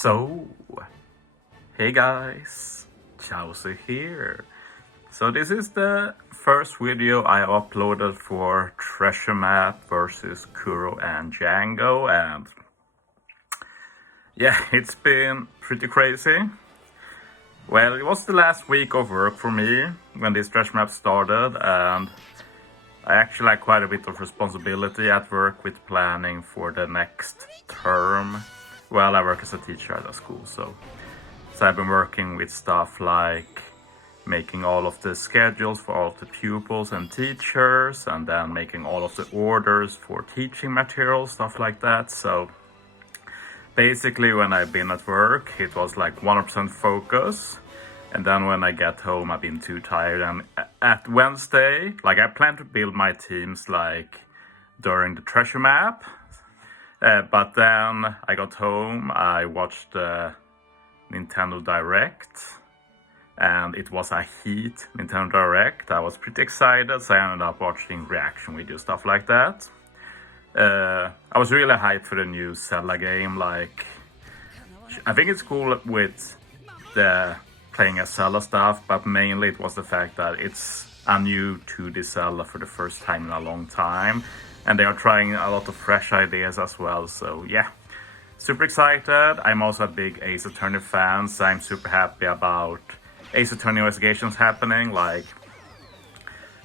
So, hey guys, Chauzu here. So this is the first video I uploaded for Treasure Map versus Kuro and Django, and yeah, it's been pretty crazy. Well, it was the last week of work for me when this Treasure Map started, and I actually had quite a bit of responsibility at work with planning for the next term. Well, I work as a teacher at a school, so I've been working with stuff like making all of the schedules for all of the pupils and teachers, and then making all of the orders for teaching materials, stuff like that. So basically when I've been at work, it was like 100% focus. And then when I get home, I've been too tired. And at Wednesday, like I plan to build my teams like during the Treasure Map. But then I got home, I watched the Nintendo Direct, and it was a heat Nintendo Direct. I was pretty excited, so I ended up watching reaction videos, stuff like that. I was really hyped for the new Zelda game. Like, I think it's cool with the playing as Zelda stuff, but mainly it was the fact that it's a new 2D Zelda for the first time in a long time. And they are trying a lot of fresh ideas as well, so yeah. Super excited. I'm also a big Ace Attorney fan, so I'm super happy about Ace Attorney Investigations happening. Like,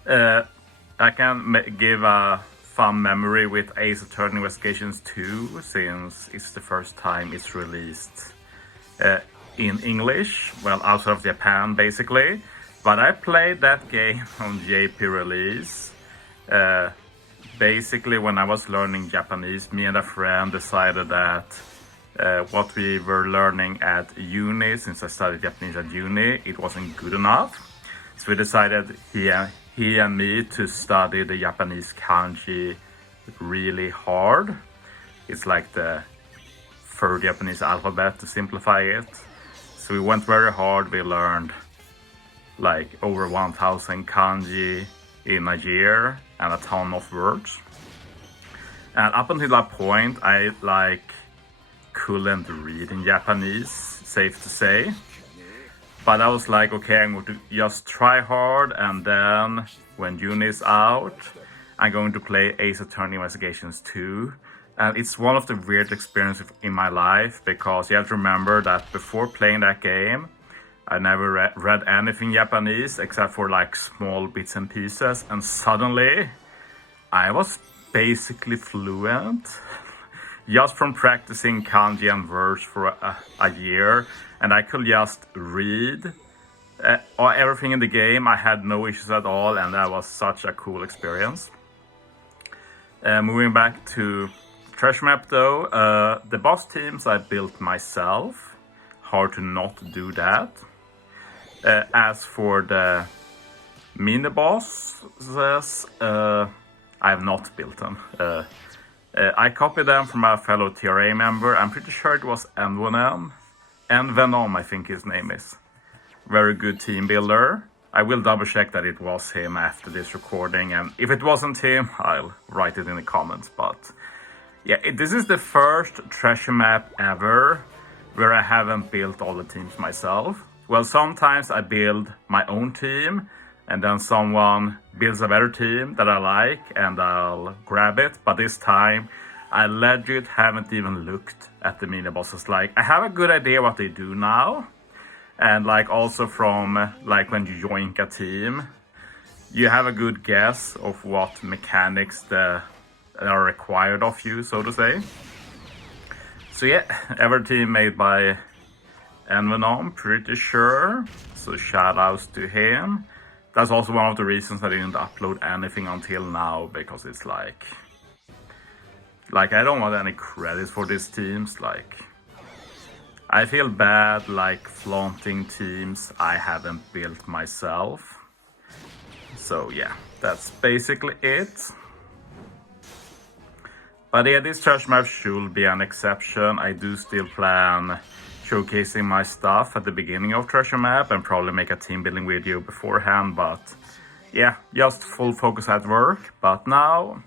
I can give a fun memory with Ace Attorney Investigations 2, since it's the first time it's released in English, well, outside of Japan basically. But I played that game on JP release. Basically, when I was learning Japanese, me and a friend decided that what we were learning at uni, since I studied Japanese at uni, it wasn't good enough. So we decided, he and me, to study the Japanese kanji really hard. It's like the third Japanese alphabet, to simplify it. So we went very hard. We learned like over 1,000 kanji in a year and a ton of words. And up until that point, I couldn't read in Japanese, safe to say. But I was like, okay, I'm going to just try hard, and then when June is out, I'm going to play Ace Attorney Investigations 2. And it's one of the weirdest experiences in my life, because you have to remember that before playing that game, I never read anything Japanese except for like small bits and pieces, and suddenly I was basically fluent just from practicing kanji and words for a year, and I could just read everything in the game. I had no issues at all, and that was such a cool experience. Moving back to Treasure Map though, the boss teams I built myself. Hard to not do that. As for the mini bosses, I have not built them. I copied them from a fellow TRA member. I'm pretty sure it was Envenom, I think his name is. Very good team builder. I will double check that it was him after this recording, and if it wasn't him, I'll write it in the comments. But yeah, this is the first Treasure Map ever where I haven't built all the teams myself. Well, sometimes I build my own team, and then someone builds a better team that I like, and I'll grab it. But this time, I legit haven't even looked at the mini bosses. Like, I have a good idea what they do now, and like also from like when you join a team, you have a good guess of what mechanics that are required of you, so to say. So yeah, every team made by Envenom, pretty sure. So shout outs to him. That's also one of the reasons I didn't upload anything until now, because it's like I don't want any credits for these teams. Like, I feel bad like flaunting teams I haven't built myself. So yeah, that's basically it. But yeah, this Treasure Map should be an exception. I do still plan showcasing my stuff at the beginning of Treasure Map, and probably make a team building video beforehand. But yeah, just full focus at work. But now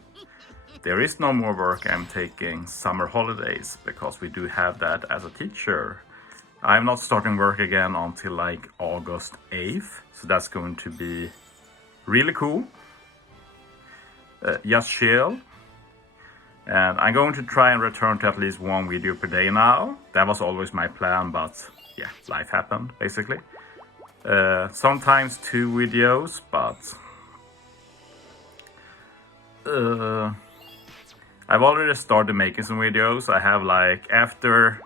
there is no more work. I'm taking summer holidays because we do have that as a teacher. I'm not starting work again until like August 8th, so that's going to be really cool. Just chill. And I'm going to try and return to at least one video per day now. That was always my plan, but yeah, life happened basically. Sometimes 2 videos, but I've already started making some videos. I have like, after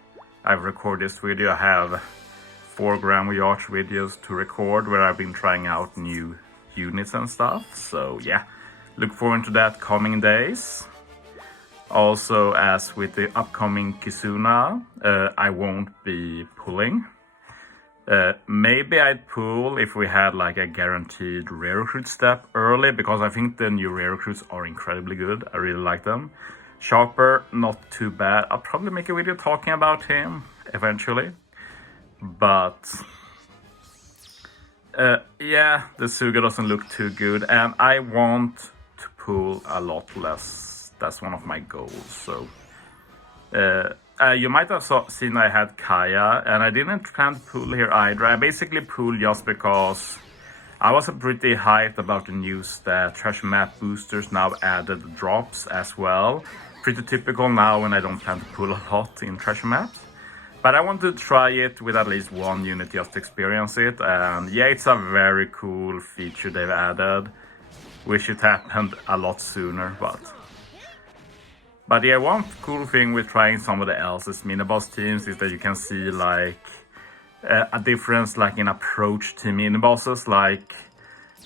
I've recorded this video, I have 4 Grand Voyage videos to record where I've been trying out new units and stuff. So yeah, look forward to that coming days. Also, as with the upcoming Kizuna, I won't be pulling. Maybe I'd pull if we had like a guaranteed rare recruit step early, because I think the new rare recruits are incredibly good. I really like them. Sharper, not too bad. I'll probably make a video talking about him eventually. But yeah, the Suga doesn't look too good, and I want to pull a lot less. That's one of my goals. So you might have seen I had Kaya, and I didn't plan to pull here either. I basically pulled just because I was pretty hyped about the news that Treasure Map boosters now added drops as well. Pretty typical now when I don't plan to pull a lot in Treasure Maps. But I want to try it with at least 1 unit just to experience it. And yeah, it's a very cool feature they've added. Wish it happened a lot sooner, But yeah, one cool thing with trying some of the else's mini-boss teams is that you can see like a difference like in approach to mini-bosses. Like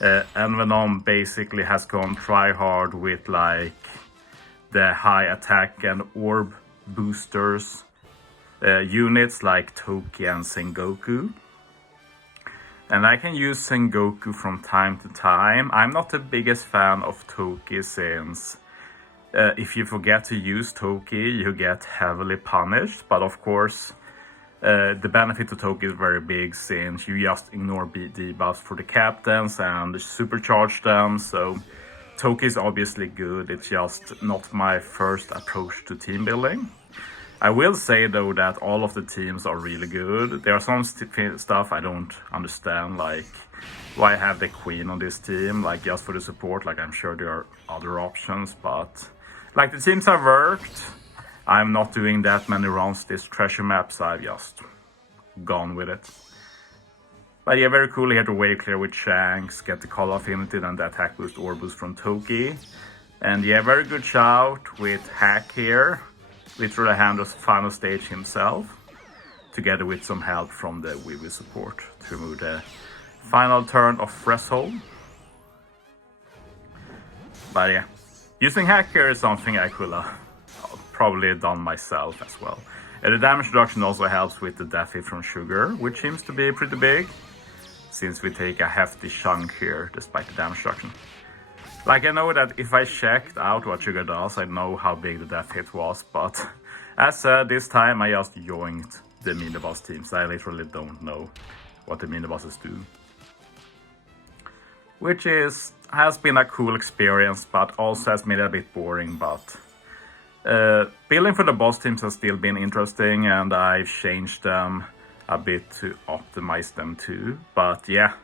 Envenom basically has gone try hard with like the high attack and orb boosters units like Toki and Sengoku. And I can use Sengoku from time to time. I'm not the biggest fan of Toki since if you forget to use Toki, you get heavily punished. But of course, the benefit of Toki is very big since you just ignore debuffs for the captains and supercharge them. So Toki is obviously good. It's just not my first approach to team building. I will say though that all of the teams are really good. There are some stuff I don't understand, like why have the Queen on this team, like just for the support. Like I'm sure there are other options, but like the teams have worked. I'm not doing that many runs this treasure map, so I've just gone with it. But yeah, very cool here to wave clear with Shanks, get the call affinity and the attack boost or boost from Toki. And yeah, very good shout with Hack here. Literally handles final stage himself, together with some help from the Vivi support to remove the final turn of Threshold. But yeah, using Hack here is something I could have probably done myself as well. The damage reduction also helps with the death hit from Sugar, which seems to be pretty big, since we take a hefty chunk here despite the damage reduction. Like I know that if I checked out what Sugar does, I know how big the death hit was, but as said, this time I just joined the mini-boss team, so I literally don't know what the mini-bosses do. Which has been a cool experience, but also has made it a bit boring, but building for the boss teams has still been interesting, and I've changed them a bit to optimize them too. But yeah,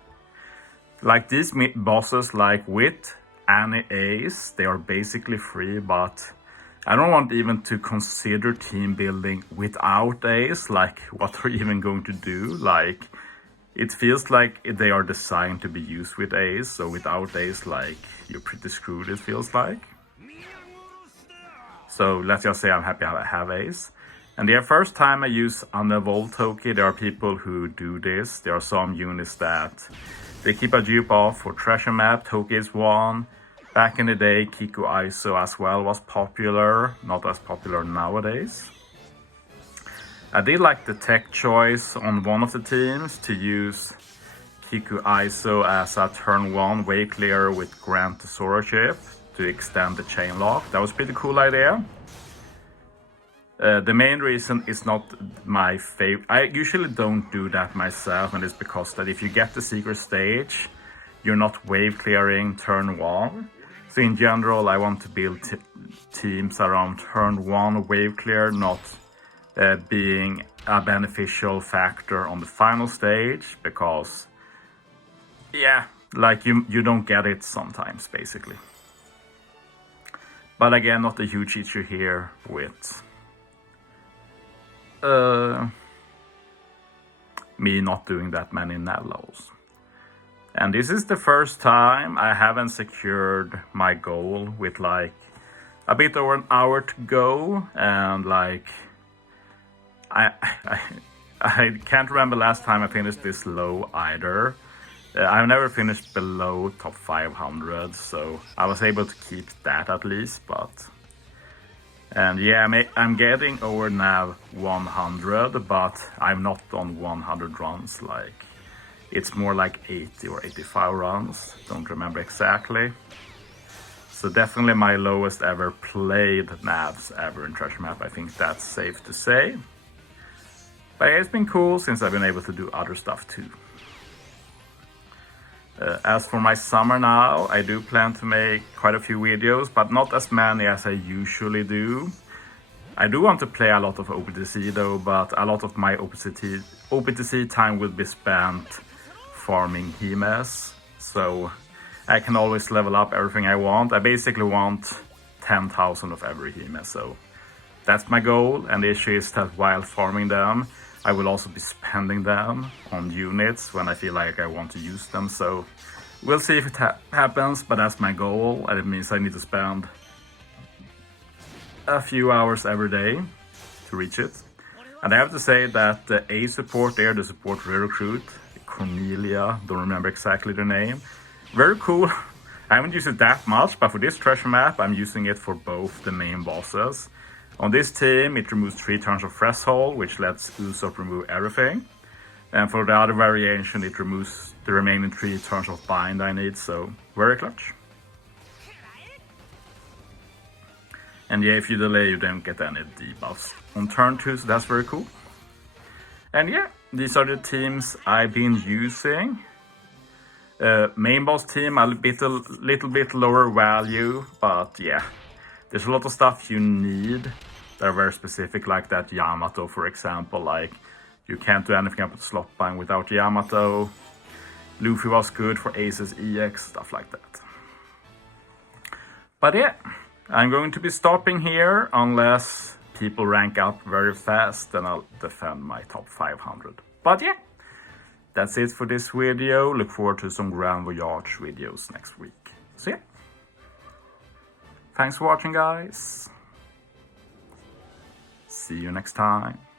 like these bosses, like with any ace, they are basically free, but I don't want even to consider team building without ace. Like what are you even going to do? Like it feels like they are designed to be used with ace, so without ace, like you're pretty screwed, it feels like. So let's just say I'm happy I have ace. And the first time I use Unevolved Toki, there are people who do this. There are some units that they keep a dupe off for Treasure Map. Toki is one. Back in the day, Kiku ISO as well was popular. Not as popular nowadays. I did like the tech choice on one of the teams to use Kiku ISO as a turn 1 wave clear with Grant Tesoraship to extend the chain lock. That was a pretty cool idea. The main reason is not my favorite. I usually don't do that myself, and it's because that if you get the secret stage, you're not wave clearing turn 1. So in general, I want to build teams around turn 1 wave clear, not being a beneficial factor on the final stage, because yeah, like you don't get it sometimes, basically. But again, not a huge issue here with me not doing that many Nellos. And this is the first time I haven't secured my goal with like a bit over an hour to go, and like I can't remember last time I finished this low either. I've never finished below top 500, so I was able to keep that at least. But and yeah, I'm getting over now 100, but I'm not on 100 runs. Like it's more like 80 or 85 runs, don't remember exactly. So definitely my lowest ever played navs ever in Treasure Map, I think that's safe to say. But it's been cool since I've been able to do other stuff too. As for my summer now, I do plan to make quite a few videos, but not as many as I usually do. I do want to play a lot of OPTC though, but a lot of my OPTC time will be spent farming Hemes, so I can always level up everything I want. I basically want 10,000 of every Hemes, so that's my goal. And the issue is that while farming them, I will also be spending them on units when I feel like I want to use them. So we'll see if it happens, but that's my goal, and it means I need to spend a few hours every day to reach it. And I have to say that the A support there, the support recruit, Cornelia, don't remember exactly the name, very cool. I haven't used it that much, but for this treasure map I'm using it for both the main bosses. On this team it removes 3 turns of threshold, which lets Usopp remove everything, and for the other variation it removes the remaining 3 turns of bind I need, so very clutch. And yeah, if you delay you don't get any debuffs on turn 2, so that's very cool. And yeah, these are the teams I've been using. Main boss team a little bit lower value, but yeah, there's a lot of stuff you need that are very specific, like that Yamato for example. Like you can't do anything up with slot bind without Yamato. Luffy was good for Ace's EX, stuff like that. But yeah, I'm going to be stopping here unless people rank up very fast, then I'll defend my top 500. But yeah, that's it for this video. Look forward to some Grand Voyage videos next week. So yeah, thanks for watching guys. See you next time.